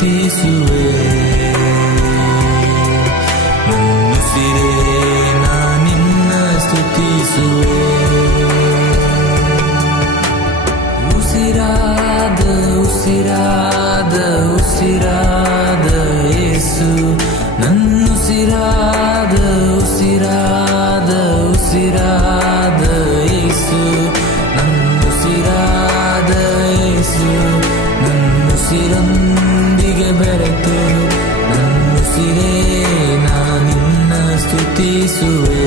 ಸ್ತುತಿಸುವೆ. ನನ್ನುಸಿರೇ ನಾ ನಿನ್ನ ಸ್ತುತಿಸುವೆ. ಉಸಿರಾದ ಉಸಿರಾದ ಉಸಿರಾದ ಯೇಸು, ನನ್ನುಸಿರಾದ ಉಸಿರಾದ ಉಸಿರಾದ ಯೇಸು, ನನ್ನುಸಿರಾದ ಯೇಸು, ನನ್ನುಸಿರೊಂದಿಗೆ ಬೆರೆತು ನನ್ನುಸಿರೇ ನಾ ನಿನ್ನ ಸ್ತುತಿಸುವೆ.